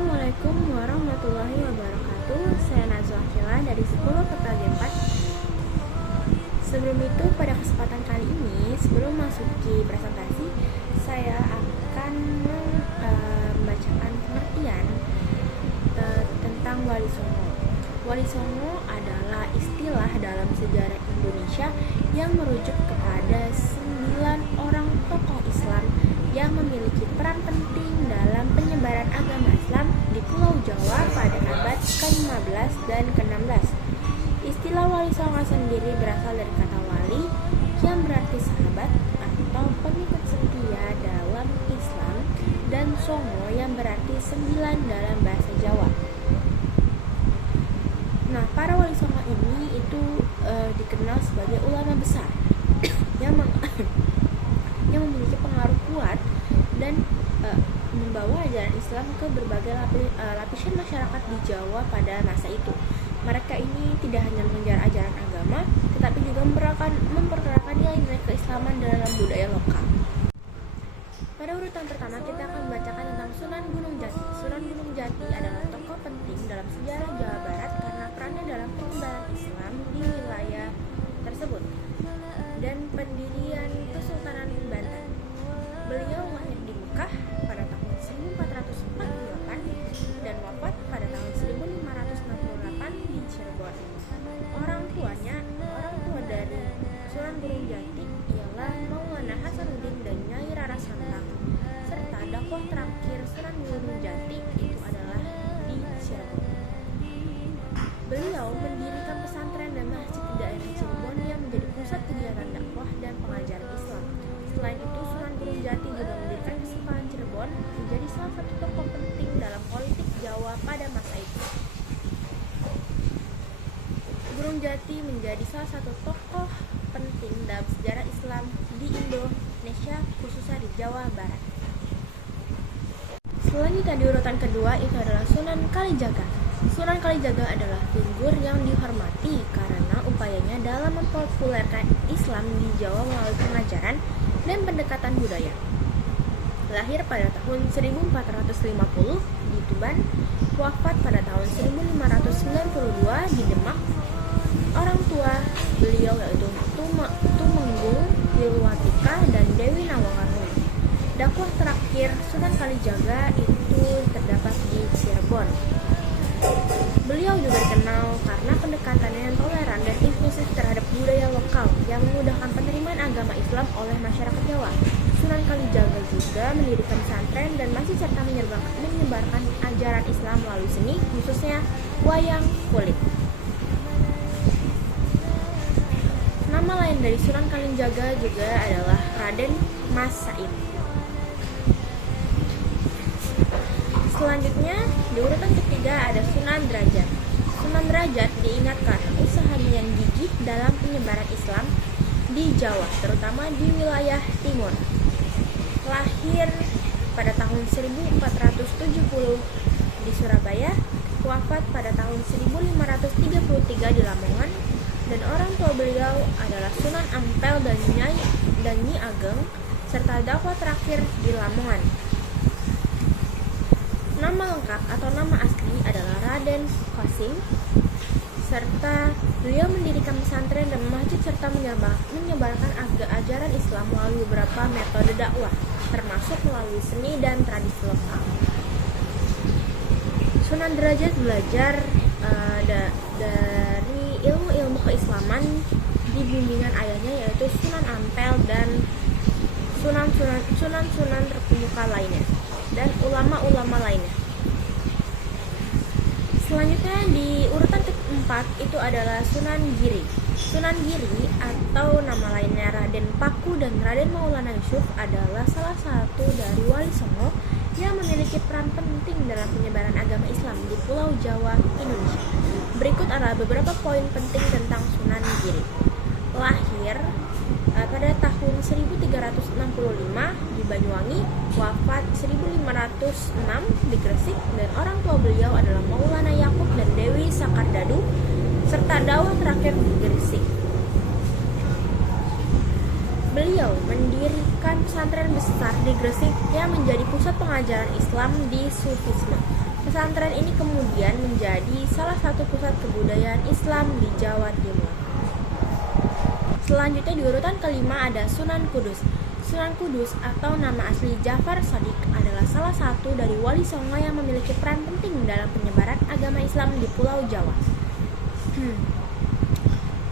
Assalamualaikum warahmatullahi wabarakatuh. Saya Nazwa Akila dari Sekolah Kota 4. Sebelum itu, pada kesempatan kali ini, sebelum masuki presentasi, saya akan membacakan pengertian tentang Wali Songo. Wali Songo adalah istilah dalam sejarah Indonesia yang merujuk kepada 9 orang tokoh Islam yang memiliki peran penting dalam penyebaran agama Islam di Pulau Jawa pada abad ke-15 dan ke-16. Istilah Wali Songo sendiri berasal dari kata wali yang berarti sahabat atau pengikut setia dalam Islam, dan songo yang berarti 9 dalam bahasa Jawa. Nah, para wali songo ini itu dikenal sebagai ulama besar yang memiliki pengaruh kuat dan membawa ajaran Islam ke berbagai lapisan masyarakat di Jawa pada masa itu. Mereka ini tidak hanya mengejar ajaran agama, tetapi juga memperkenalkan nilai-nilai keislaman dalam budaya lokal. Pada urutan pertama, kita akan membacakan tentang Sunan Gunung Jati. Sunan Gunung Jati adalah tokoh penting dalam sejarah Jawa Barat karena perannya dalam penyebaran Islam di wilayah tersebut dan pendirian Kesultanan Banten. Beliau lahir di Mekah pada tahun 1448 dan wafat pada tahun 1568 di Cirebon. Orang tua dari Sunan Gunung Jati ialah Maulana Hasanuddin dan Nyai Rara Santang, serta dakwah terakhir Sunan Gunung Jati itu adalah di Cirebon. Beliau mendirikan pesantren dan masjid di daerah Cirebon yang menjadi pusat kegiatan dakwah dan pengajaran Islam. Selain itu, Sunan Gunung Jati juga mendirikan Kesultanan Cirebon, menjadi salah satu tokoh penting dalam politik Jawa pada masa itu. Gunung Jati menjadi salah satu tokoh penting dalam sejarah Islam di Indonesia, khususnya di Jawa Barat. Selanjutnya di urutan kedua itu adalah Sunan Kalijaga. Sunan Kalijaga adalah figur yang dihormati karena upayanya dalam mempopulerkan Islam di Jawa melalui pengajaran dan pendekatan budaya. Lahir pada tahun 1450 di Tuban, wafat pada tahun 1592 di Demak. Orang tua beliau yaitu Tumenggung Wilwatika dan Dewi Nawangarnun. Dakwah terakhir Sunan Kalijaga itu terdapat di Cirebon. Beliau juga dikenal karena pendekatannya yang toleran dan inklusif terhadap budaya lokal yang memudahkan penerimaan agama Islam oleh masyarakat Jawa. Sunan Kalijaga juga mendirikan pesantren dan masih serta menyebarkan ajaran Islam melalui seni, khususnya wayang kulit. Nama lain dari Sunan Kalijaga juga adalah Raden Mas Said. Selanjutnya, di urutan ketiga ada Sunan Derajat. Sunan Derajat diingat karena usahanya yang gigih dalam penyebaran Islam di Jawa, terutama di wilayah timur. Lahir pada tahun 1470 di Surabaya, wafat pada tahun 1533 di Lamongan, dan orang tua beliau adalah Sunan Ampel dan Nyi Ageng, serta dakwah terakhir di Lamongan. Nama lengkap atau nama asli adalah Raden Qasim, serta beliau mendirikan pesantren dan masjid serta menyebarkan ajaran Islam melalui beberapa metode dakwah, termasuk melalui seni dan tradisi lokal. Sunan Derajat belajar dari ilmu-ilmu keislaman di bimbingan ayahnya yaitu Sunan Ampel dan sunan-sunan terkemuka lainnya dan ulama-ulama lainnya. Selanjutnya di urutan keempat itu adalah Sunan Giri. Sunan Giri atau nama lainnya Raden Paku dan Raden Maulana Yusuf adalah salah satu dari wali songo yang memiliki peran penting dalam penyebaran agama Islam di Pulau Jawa, Indonesia. Berikut adalah beberapa poin penting tentang Sunan Giri. Lahir pada tahun 1365 di Banyuwangi, wafat 1506 di Gresik, dan orang tua beliau adalah Maulana Yakub dan Dewi Sakardadu, serta dakwah terakhir di Gresik. Beliau mendirikan pesantren besar di Gresik yang menjadi pusat pengajaran Islam di Sufisme. Pesantren ini kemudian menjadi salah satu pusat kebudayaan Islam di Jawa Timur. Selanjutnya di urutan kelima ada Sunan Kudus. Sunan Kudus atau nama asli Ja'far Shadiq adalah salah satu dari wali songo yang memiliki peran penting dalam penyebaran agama Islam di Pulau Jawa.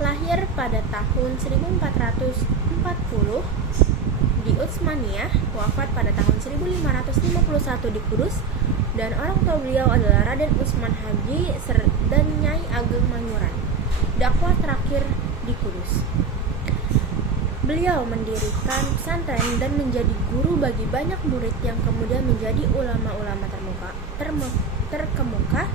Lahir pada tahun 1440 di Utsmaniyah, wafat pada tahun 1551 di Kudus, dan orang tua beliau adalah Raden Utsman Haji dan Nyai Ageng Manyuran. Dakwah terakhir di Kudus. Beliau mendirikan pesantren dan menjadi guru bagi banyak murid yang kemudian menjadi ulama-ulama terkemuka.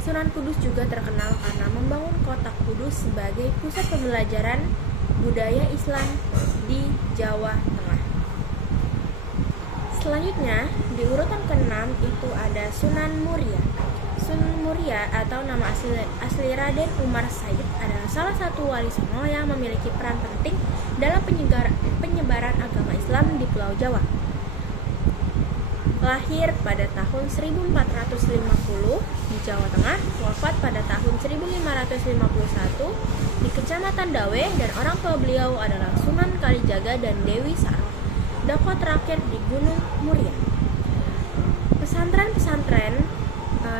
Sunan Kudus juga terkenal karena membangun kota Kudus sebagai pusat pembelajaran budaya Islam di Jawa Tengah. Selanjutnya, di urutan ke-6 itu ada Sunan Muria. Sunan Muria atau nama asli Raden Umar Said adalah salah satu wali songo yang memiliki peran penting dalam penyebaran agama Islam di Pulau Jawa. Lahir pada tahun 1450 di Jawa Tengah, wafat pada tahun 1551 di Kecamatan Dawe, dan orang tua beliau adalah Sunan Kalijaga dan Dewi Saro. Dakwah terakhir di Gunung Muria. Pesantren-pesantren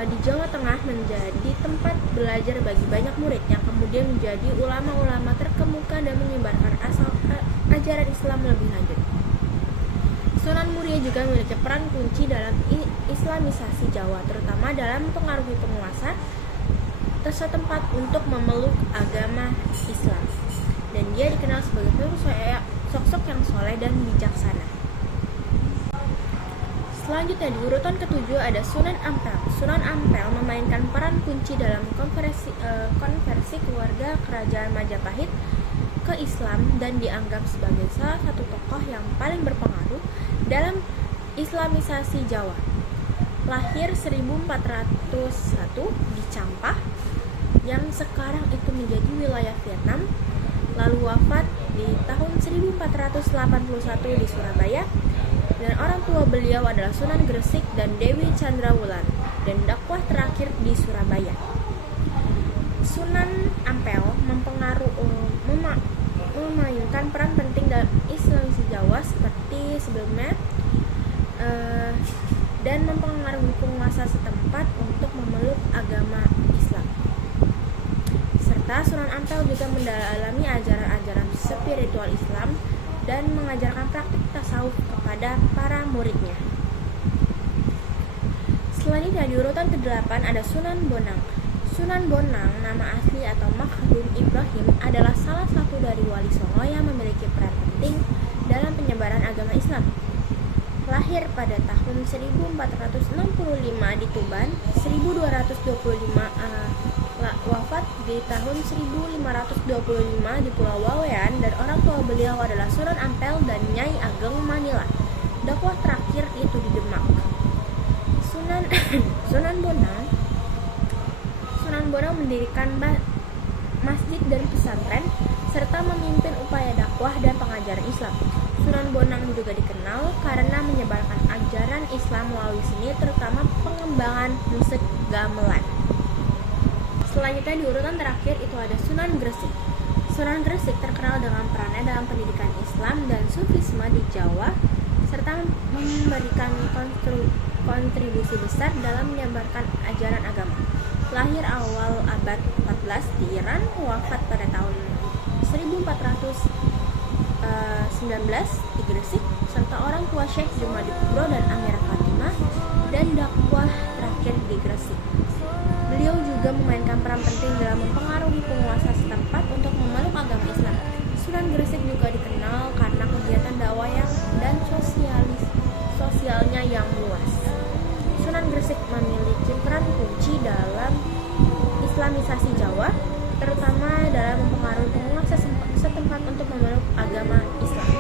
di Jawa Tengah menjadi tempat belajar bagi banyak murid yang kemudian menjadi ulama-ulama terkemuka dan menyebarkan ajaran Islam lebih lanjut. Sunan Muria juga memiliki peran kunci dalam Islamisasi Jawa, terutama dalam mempengaruhi penguasa setempat untuk memeluk agama Islam. Dan dia dikenal sebagai sosok yang soleh dan bijaksana. Selanjutnya di urutan ke-7 ada Sunan Ampel. Sunan Ampel memainkan peran kunci dalam konversi keluarga kerajaan Majapahit ke Islam dan dianggap sebagai salah satu tokoh yang paling berpengaruh dalam Islamisasi Jawa. Lahir 1401 di Campah yang sekarang itu menjadi wilayah Vietnam, lalu wafat di tahun 1481 di Surabaya, dan orang tua beliau adalah Sunan Gresik dan Dewi Chandrawulan, dan dakwah terakhir di Surabaya. Sunan Ampel memainkan peran penting dalam Islamisasi Jawa seperti sebelumnya, dan mempengaruhi penguasa setempat untuk memeluk agama Islam. Serta Sunan Ampel juga mendalami ajaran-ajaran spiritual Islam dan mengajarkan praktik tasawuf kepada para muridnya. Selanjutnya di urutan ke-8 ada Sunan Bonang. Sunan Bonang, nama asli atau Makhdum Ibrahim, adalah salah satu dari wali songo yang memiliki peran penting dalam penyebaran agama Islam. Lahir pada tahun 1465 di Tuban, 1225 wafat di tahun 1525 di Pulau Wawean, dan orang tua beliau adalah Sunan Ampel dan Nyai Ageng Manila. Dakwah terakhir itu di Demak. Sunan Bonang mendirikan masjid dan pesantren serta memimpin upaya dakwah dan pengajaran Islam. Sunan Bonang juga dikenal karena menyebarkan ajaran Islam melalui seni, terutama pengembangan musik gamelan. Selanjutnya di urutan terakhir itu ada Sunan Gresik. Sunan Gresik terkenal dengan perannya dalam pendidikan Islam dan Sufisme di Jawa, serta memberikan kontribusi besar dalam menyebarkan ajaran agama. Lahir awal abad 14 di Iran, wafat pada tahun 1419 di Gresik, serta orang tua Syekh Jumadi Kubro dan Amirah Fatimah, dan dakwah terakhir di Gresik. Beliau juga memainkan peran penting dalam mempengaruhi penguasa setempat untuk memeluk agama Islam. Sunan Gresik juga dikenal karena kegiatan dakwah dan sosialnya yang luas. Sunan Gresik memiliki peran kunci dalam Islamisasi Jawa, terutama dalam mempengaruhi penguasa setempat untuk memeluk agama Islam.